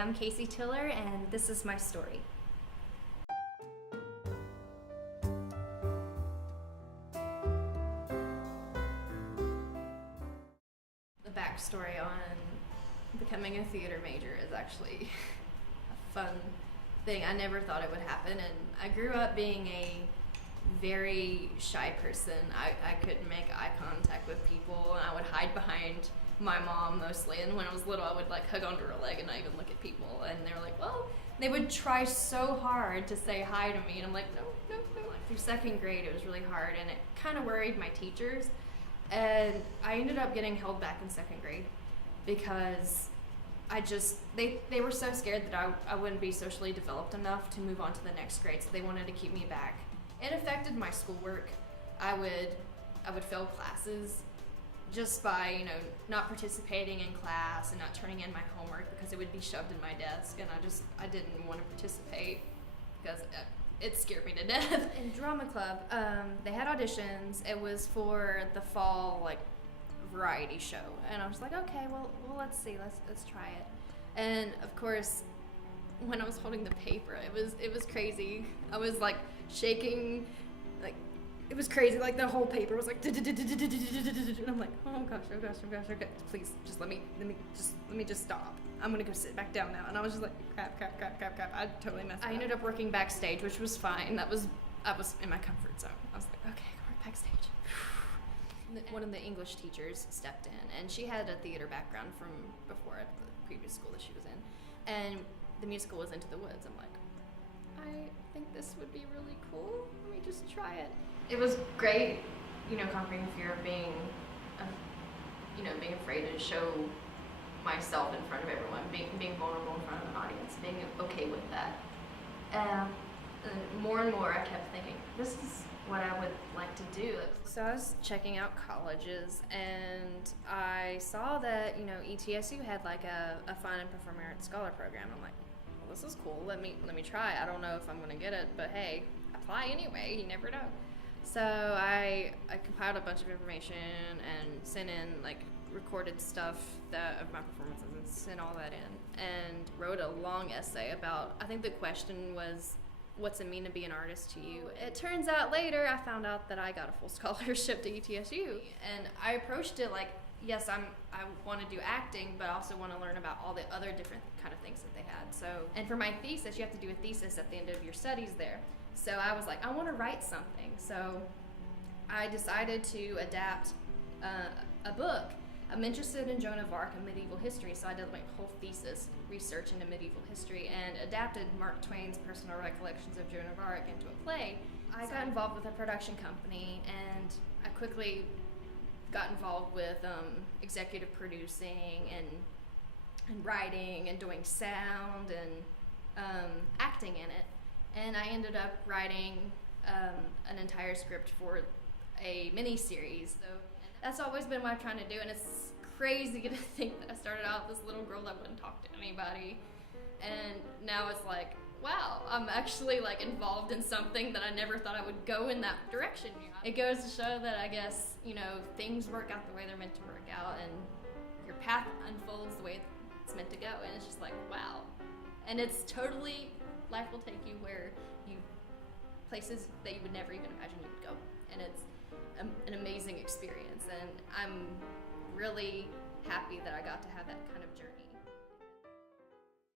I'm Kacy Tiller, and this is my story. The backstory on becoming a theater major is actually a fun thing. I never thought it would happen, and I grew up being a very shy person. I couldn't make eye contact with people, and I would hide behind my mom mostly. And when I was little, I would like hug onto her leg and not even look at people. And they were like, well, they would try so hard to say hi to me, and I'm like, no. Like through second grade, it was really hard, and it kind of worried my teachers. And I ended up getting held back in second grade because they were so scared that I wouldn't be socially developed enough to move on to the next grade, so they wanted to keep me back. It affected my schoolwork. I would fail classes just by, not participating in class and not turning in my homework because it would be shoved in my desk, and I didn't want to participate because it scared me to death. In drama club, they had auditions. It was for the fall variety show, and I was like, okay, well let's see, let's try it. And of course, when I was holding the paper, it was crazy. I was like shaking, it was crazy. Like the whole paper was like, and I'm like, oh gosh, please just let me just stop. I'm gonna go sit back down now. And I was just like, crap. I totally messed up. I ended up working backstage, which was fine. I was in my comfort zone. I was like, okay, I can work backstage. One of the English teachers stepped in, and she had a theater background from before at the previous school that she was in, and the musical was Into the Woods. I'm like, I think this would be really cool. Let me just try it. It was great, conquering the fear of being afraid to show myself in front of everyone, being vulnerable in front of an audience, being okay with that. And more and more I kept thinking, this is what I would like to do. So I was checking out colleges, and I saw that, ETSU had a Fine and Performing Arts Scholar program. I'm like, well, this is cool. Let me try. I don't know if I'm gonna get it, but hey, apply anyway. You never know. So I compiled a bunch of information and sent in recorded stuff of my performances and sent all that in, and wrote a long essay about, I think the question was, what's it mean to be an artist to you? It turns out later I found out that I got a full scholarship to ETSU, and I approached it like, yes, I want to do acting, but I also want to learn about all the other different kind of things that they had. So, and for my thesis, you have to do a thesis at the end of your studies there. So I was like, I want to write something. So I decided to adapt a book. I'm interested in Joan of Arc and medieval history, so I did my whole thesis research into medieval history and adapted Mark Twain's personal recollections of Joan of Arc into a play. I got involved with a production company, and I quickly got involved with executive producing and writing and doing sound and acting in it. And I ended up writing an entire script for a mini-series. So that's always been what I'm trying to do, and it's crazy to think that I started out this little girl that wouldn't talk to anybody, and now it's like, wow, I'm actually involved in something that I never thought I would go in that direction. It goes to show that I guess, things work out the way they're meant to work out, and your path unfolds the way it's meant to go, and it's just like, wow. And it's totally, life will take you places that you would never even imagine you would go, and it's an amazing experience, and I'm really happy that I got to have that kind of journey.